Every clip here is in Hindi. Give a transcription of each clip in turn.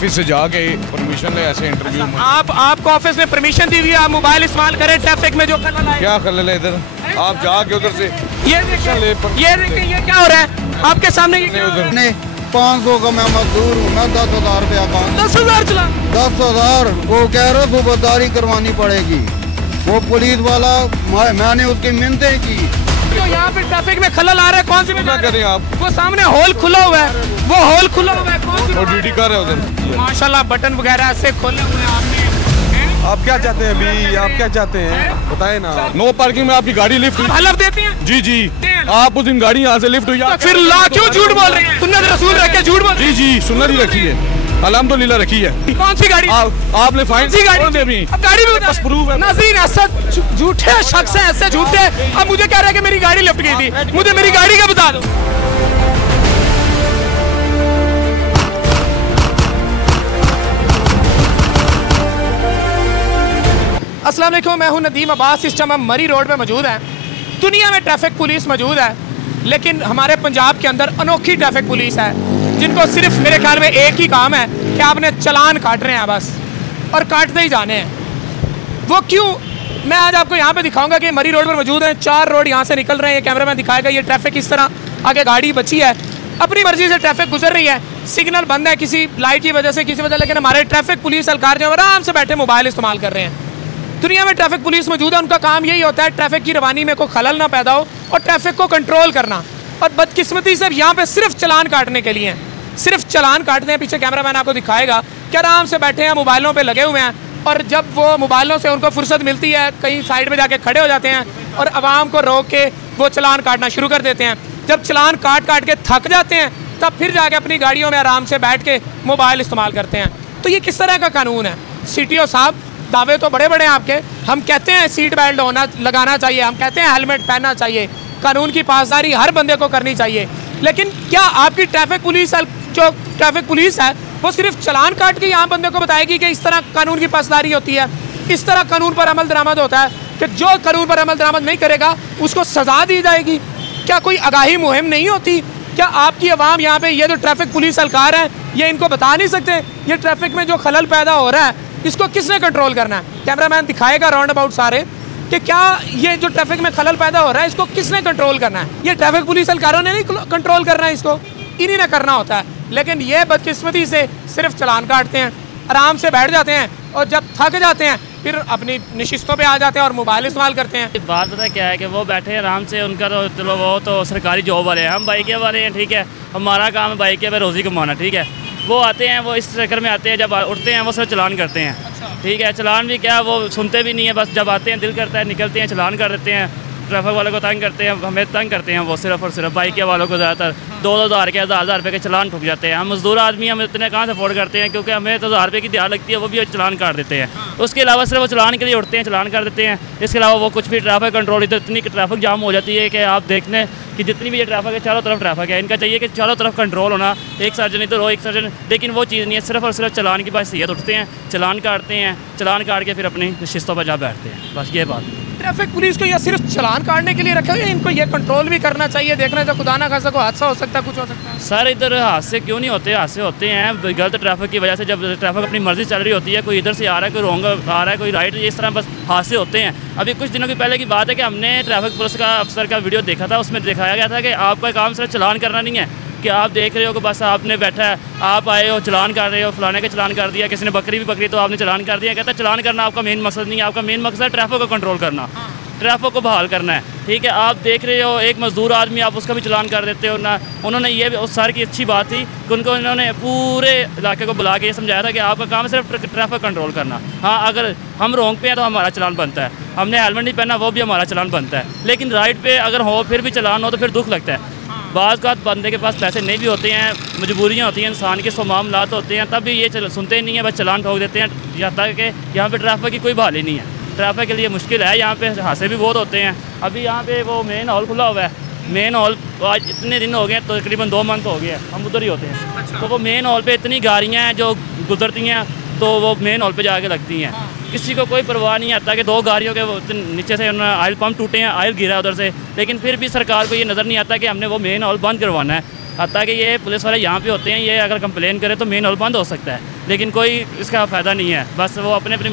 ऑफिस से जाके परमिशन ले ऐसे इंटरव्यू में। आपको ऑफिस में परमिशन दी हुई है, आप मोबाइल इस्तेमाल करें ट्रैफिक में जो खलल आए? क्या खलल है इधर? आप जाके उधर से ये देखिए ये क्या हो रहा है आपके सामने? उधर 500 का मैं मजदूर हूँ ना, 10,000 रुपया काम। 10,000 चला? 10,000 वो कह रहे सूबेदारी करवानी पड़ेगी। वो पुलिस वाला मैंने उसकी मिन्नतें की। तो यहाँ पे ट्रैफिक में खलल आ रहा है, कौन सी क्या करें आप? वो सामने होल खुला हुआ है, वो होल खुला हुआ है, कौन सी? वो ड्यूटी कर रहे हैं उधर। माशाल्लाह बटन वगैरह से खोले हुए हैं आपने। आप क्या चाहते हैं अभी? आप क्या चाहते हैं बताए ना। नो पार्किंग में आपकी गाड़ी लिफ्ट हुई। हलफ देती हैं? जी जी, आप उस दिन गाड़ी यहाँ से लिफ्ट हुई। तो फिर ला क्यों झूठ बोल रहे हैं? सुन्नत रसूल रख के झूठ बोल रहे हैं? जी जी, सुन्नत ही रखी है, अल्हम्दुलिल्लाह रखी है। कौन सी गाड़ी? आपने फाइन सी गाड़ी दे भी। अब गाड़ी भी बस प्रूफ है। नाज़रीन असद झूठे शख्स हैं, ऐसे झूठे। अब मुझे कह रहा है कि मेरी गाड़ी लिफ्ट गई थी, मुझे मेरी गाड़ी का बता दो। अस्सलाम वालेकुम, मैं हूं नदीम अब्बास। इस टाइम हम मरी रोड पे मौजूद हैं। दुनिया में ट्रैफिक पुलिस मौजूद है, लेकिन हमारे पंजाब के अंदर अनोखी ट्रैफिक पुलिस है, जिनको सिर्फ मेरे ख्याल में एक ही काम है कि आपने चलान काट रहे हैं बस, और काटते ही जाने हैं। वो क्यों, मैं आज आपको यहाँ पे दिखाऊंगा कि मरी रोड पर मौजूद है। 4 रोड यहाँ से निकल रहे हैं, ये कैमरा मैन दिखाएगा। ये ट्रैफिक इस तरह आगे गाड़ी बची है, अपनी मर्जी से ट्रैफिक गुजर रही है, सिग्नल बंद है किसी लाइट की वजह से, किसी वजह, लेकिन हमारे ट्रैफिक पुलिस एहलकार जो आराम से बैठे मोबाइल इस्तेमाल कर रहे हैं। दुनिया में ट्रैफिक पुलिस मौजूद है, उनका काम यही होता है ट्रैफिक की रवानी में कोई खलल ना पैदा हो और ट्रैफिक को कंट्रोल करना। और बदकिस्मती से यहाँ पे सिर्फ चलान काटने के लिए हैं, सिर्फ चलान काटते हैं। पीछे कैमरा मैन आपको दिखाएगा कि आराम से बैठे हैं, मोबाइलों पे लगे हुए हैं, और जब वो मोबाइलों से उनको फुर्सत मिलती है कहीं साइड में जाके खड़े हो जाते हैं और आवाम को रोक के वो चलान काटना शुरू कर देते हैं। जब चलान काट काट के थक जाते हैं तब फिर जाके अपनी गाड़ियों में आराम से बैठ के मोबाइल इस्तेमाल करते हैं। तो ये किस तरह का कानून है? CTO साहब, दावे तो बड़े बड़े हैं आपके, हम कहते हैं सीट बेल्ट होना लगाना चाहिए, हम कहते हैं हेलमेट पहनना चाहिए, कानून की पासदारी हर बंदे को करनी चाहिए, लेकिन क्या आपकी ट्रैफिक पुलिस जो ट्रैफिक पुलिस है वो सिर्फ चलान काट के यहाँ बंदे को बताएगी कि इस तरह कानून की पासदारी होती है, इस तरह कानून पर अमल दरामद होता है कि जो कानून पर अमल दरामद नहीं करेगा उसको सजा दी जाएगी? क्या कोई आगाही मुहिम नहीं होती? क्या आपकी आवाम यहाँ पे, ये जो ट्रैफिक पुलिस एहलकार हैं, ये इनको बता नहीं सकते ये ट्रैफिक में जो खलल पैदा हो रहा है इसको किसने कंट्रोल करना है? कैमरामैन दिखाएगा राउंड अबाउट सारे कि क्या ये जो ट्रैफिक में खलल पैदा हो रहा है इसको किसने कंट्रोल करना है? ये ट्रैफिक पुलिस एहलकारों ने नहीं कंट्रोल करना है, इसको इन्हीं ने करना होता है। लेकिन ये बदकिस्मती से सिर्फ चलान काटते हैं, आराम से बैठ जाते हैं, और जब थक जाते हैं फिर अपनी नशिस्तों पे आ जाते हैं और मोबाइल इस्तेमाल करते हैं। बात पता क्या है कि वो बैठे हैं आराम से, उनका तो चलो वो तो सरकारी जॉब वाले हैं, हम बाइके वाले हैं, ठीक है, हमारा काम है बाइके पे रोज़ी कमाना, ठीक है। वो आते हैं, वो इस चक्कर में आते हैं, जब उठते हैं वो सिर्फ चलान करते हैं, ठीक है। चलान भी क्या, वो सुनते भी नहीं है, बस जब आते हैं दिल करता है निकलते हैं, चलान कर देते हैं, ट्रैफिक वालों को तंग करते हैं, हमें तंग करते हैं वो सिर्फ और सिर्फ। बाइक के वालों को ज़्यादातर 2-2 हज़ार के 1,000 रुपये के चलान ठुक जाते हैं। हम मजदूर आदमी, हम इतने कहाँ से अफोर्ड करते हैं, क्योंकि हमें तो 1,000 रुपये की दिहाड़ लगती है, वो भी चलान काट देते हैं। उसके अलावा सिर्फ वो चलान के लिए उठते हैं, चलान कर देते हैं। इसके अलावा वो कुछ भी ट्रैफिक कंट्रोल, इधर इतनी ट्रैफिक जाम हो जाती है कि आप देखने कि जितनी भी ये ट्रैफिक है चारों तरफ ट्रैफिक है, इनका चाहिए कि चारों तरफ कंट्रोल होना, एक सर्जन इधर हो एक सर्जन, लेकिन वो चीज़ नहीं है। सिर्फ और सिर्फ चलान की बस हैसियत उठते हैं, चलान काटते हैं, चलान काट के फिर अपनी नशिस्तों पर जा बैठते हैं, बस ये बात। ट्रैफिक पुलिस को यह सिर्फ चलान काटने के लिए रखा है, इनको ये कंट्रोल भी करना चाहिए, देखना चाहिए खुदा ना खासा कोई हादसा हो सकता है, कुछ हो सकता है। सर इधर हादसे क्यों नहीं होते? हादसे होते हैं गलत ट्रैफिक की वजह से, जब ट्रैफिक अपनी मर्जी चल रही होती है, कोई इधर से आ रहा है, कोई रॉन्ग आ रहा है, कोई राइट, इस तरह बस हादसे होते हैं। अभी कुछ दिनों की पहले की बात है कि हमने ट्रैफिक पुलिस का अफसर का वीडियो देखा था, उसमें दिखाया गया था कि आपका काम सिर्फ चलान करना नहीं है, कि आप देख रहे हो कि बस आपने बैठा है, आप आए हो चलान कर रहे हो, फलाने का चलान कर दिया, किसी ने बकरी भी पकड़ी तो आपने चलान कर दिया। कहता है चलान करना आपका मेन मकसद नहीं है, आपका मेन मकसद है ट्रैफिक को कंट्रोल करना, ट्रैफिक को बहाल करना है, ठीक है। आप देख रहे हो एक मजदूर आदमी, आप उसका भी चलान कर देते हो ना। उन्होंने ये भी उस सर की अच्छी बात थी कि उनको इन्होंने पूरे इलाके को बुला के ये समझाया था कि आपका काम है सिर्फ ट्रैफिक कंट्रोल करना। हाँ, अगर हम रोंग पे हैं तो हमारा चलान बनता है, हमने हेलमेट नहीं पहना वो भी हमारा चलान बनता है, लेकिन राइट पे अगर हो फिर भी चलान हो तो फिर दुख लगता है। बाज़ का बंदे के पास पैसे नहीं भी होते हैं, मजबूरियाँ होती हैं, इंसान के 100 मामलात होते हैं, तब भी ये सुनते ही नहीं है, बस चलान ठोक देते हैं, यहाँ तक कि यहाँ पे ट्रैफिक की कोई बहाली नहीं है। ट्रैफिक के लिए मुश्किल है, यहाँ पे हादसे भी बहुत होते हैं। अभी यहाँ पे वो मेन हॉल खुला हुआ है, मेन हॉल आज इतने दिन हो गए, तो तकरीबन 2 मंथ हो गए हम उधर ही होते हैं। तो वो मेन हॉल पे इतनी गाड़ियाँ हैं जो गुजरती हैं, तो वो मेन हॉल पे जाके लगती हैं, किसी को कोई परवाह नहीं आता कि 2 गाड़ियों के नीचे से उन्होंने ऑयल पंप टूटे हैं, ऑयल गिरा उधर से, लेकिन फिर भी सरकार को ये नज़र नहीं आता कि हमने वो मेन हॉल बंद करवाना है। हत्ता कि ये पुलिस वाले यहाँ पे होते हैं, ये अगर कंप्लेन करें तो मेन हॉल बंद हो सकता है, लेकिन कोई इसका फ़ायदा नहीं है। बस वो अपने अपनी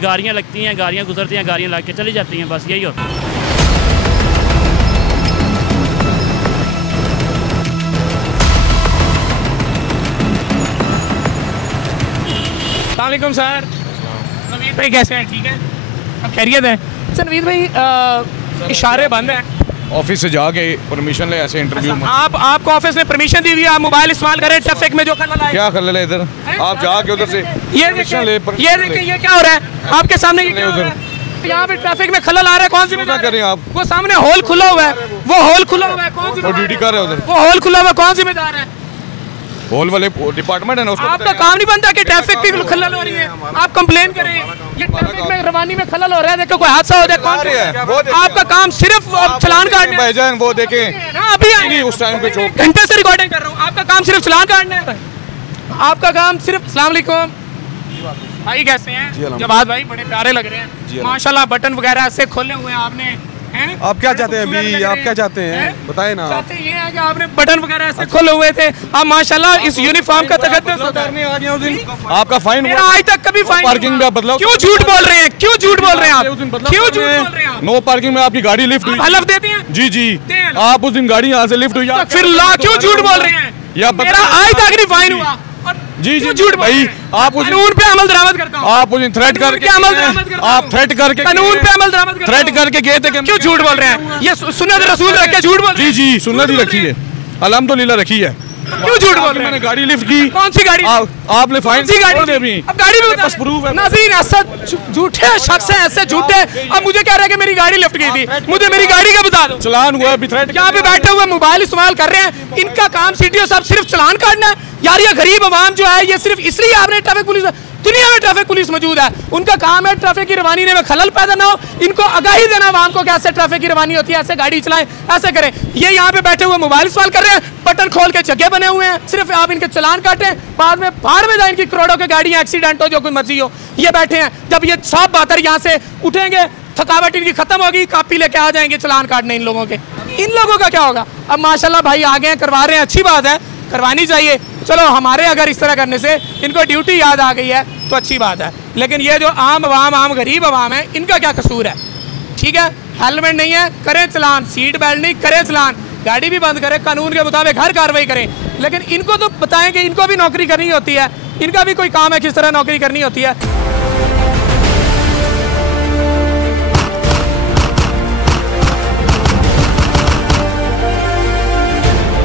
गाड़ियाँ लगती हैं, गाड़ियाँ गुजरती हैं, गाड़ियाँ ला के चली जाती हैं, बस यही होता है। अस्सलामुअलैकुम सर। नवीद भाई कैसे हैं? ठीक है, अब खैरियत है? सर नवीद भाई इशारे बंद हैं, ऑफिस से जाके परमिशन ले ऐसे इंटरव्यू में। आपको ऑफिस ने परमिशन दी हुई है, आप मोबाइल इस्तेमाल करें ट्रैफिक में जो खलल आए? क्या खलल है इधर? आप जाके उधर से ये देखिए ये क्या हो रहा है आपके सामने? ये क्या हो रहा है? यहाँ पे ट्रैफिक में खलल आ रहा है, कौन सी क्या कर रहे हैं आप? वो सामने हॉल खुला हुआ है, वो हॉल खुला हुआ है, कौन सी ड्यूटी कर रहे हैं उधर? वो हॉल खुला हुआ है, कौन जिम्मेदार है? हॉल वाले डिपार्टमेंट है ना, उसको आपका काम नहीं बनता कि ट्रैफिक की खलल हो रही है, आप कंप्लेन करें? ये ट्रैफिक में रवानी में खलल हो रहा है, देखो कोई हादसा हो जाए, कौन? आपका काम सिर्फ चलान काटना है। भाईजान वो देखें अभी उस टाइम पे चौक घंटे से रिकॉर्डिंग कर रहा हूँ, आपका काम सिर्फ चलान काटना है। आपका काम सिर्फ। अस्सलाम वालेकुम भाई, कैसे हैं? जवाद भाई बड़े प्यारे लग रहे हैं माशाल्लाह, बटन वगैरह ऐसे खोले हुए हैं आपने, हैं? आप क्या चाहते हैं अभी? आप क्या चाहते हैं बताए ना। चाहते ये है कि आपने बटन वगैरह ऐसे खोले हुए थे, आप माशाल्लाह इस यूनिफॉर्म का तकद्दुस होता है। आपका फाइन मेरा आज तक कभी फाइन पार्किंग में बदलाव। क्यों झूठ बोल रहे हैं? क्यों झूठ बोल रहे हैं आप? क्यों झूठ बोल रहे हैं आप? नो पार्किंग में आपकी गाड़ी लिफ्ट हुई। हलफ देते हैं? जी जी, आप उस दिन गाड़ी यहाँ से लिफ्ट हुई, फिर ला क्यों झूठ बोल रहे हैं? मेरा आज तक नहीं फाइन हुआ। जी जी झूठ भाई, आप कानून पे अमल दरामद करता हूँ। आप उस दिन थ्रेट करके आप थ्रेट करके कानून पे अमल दरामद करता थ्रेट करके गए थे। क्यों झूठ बोल रहे हैं? ये सुन्नत रसूल रख के झूठ बोल रहे हैं? जी जी, सुन्नत ही रखी है, अल्हम्दुलिल्लाह रखी है। क्यों झूठ बोल रहे हैं? मैंने गाड़ी लिफ्ट की। कौन सी गाड़ी? आपने फाइन सी गाड़ी दे भी। अब गाड़ी भी बस प्रूफ है। नाज़रीन, ऐसा झूठे शख्स हैं, ऐसे झूठे। अब मुझे कह रहा है कि मेरी गाड़ी लिफ्ट गई थी, मुझे मेरी गाड़ी का बता दो। चलान हुआ है, थ्रेट यहाँ पे बैठे हुए मोबाइल इस्तेमाल कर रहे हैं, इनका काम सीटीओ साहब सिर्फ चलान काटना है। यार ये गरीब आवाम जो है, ये सिर्फ इसलिए आपने ट्रैफिक पुलिस, दुनिया में ट्रैफिक पुलिस मौजूद है, उनका काम है ट्रैफिक की रवानी में खलल पैदा ना हो, इनको आगाही देना आवाम को कैसे ट्रैफिक की रवानी होती है, ऐसे गाड़ी चलाएं, ऐसे करें। ये यहाँ पे बैठे हुए मोबाइल इस्तेमाल कर रहे हैं, बटन खोल के जगह बने हुए हैं, सिर्फ आप इनके चलान काटें, बाद में भाड़ में जाए इनकी करोड़ों की गाड़ियाँ, एक्सीडेंट हो, जो कोई मर्जी हो। ये बैठे हैं, जब ये साफ बातर यहाँ से उठेंगे, थकावट इनकी खत्म होगी, कापी लेके आ जाएंगे चलान काटने इन लोगों के। इन लोगों का क्या होगा? अब माशाल्लाह भाई आ गए हैं, करवा रहे हैं, अच्छी बात है, करवानी चाहिए। चलो हमारे अगर इस तरह करने से इनको ड्यूटी याद आ गई है तो अच्छी बात है, लेकिन ये जो आम आवाम, आम गरीब आवाम है, इनका क्या कसूर है? ठीक है, हेलमेट नहीं है, करें चलान, सीट बेल्ट नहीं, करें चलान, गाड़ी भी बंद करें, कानून के मुताबिक हर कार्रवाई करें, लेकिन इनको तो बताएं कि इनको भी नौकरी करनी होती है, इनका भी कोई काम है, किस तरह नौकरी करनी होती है।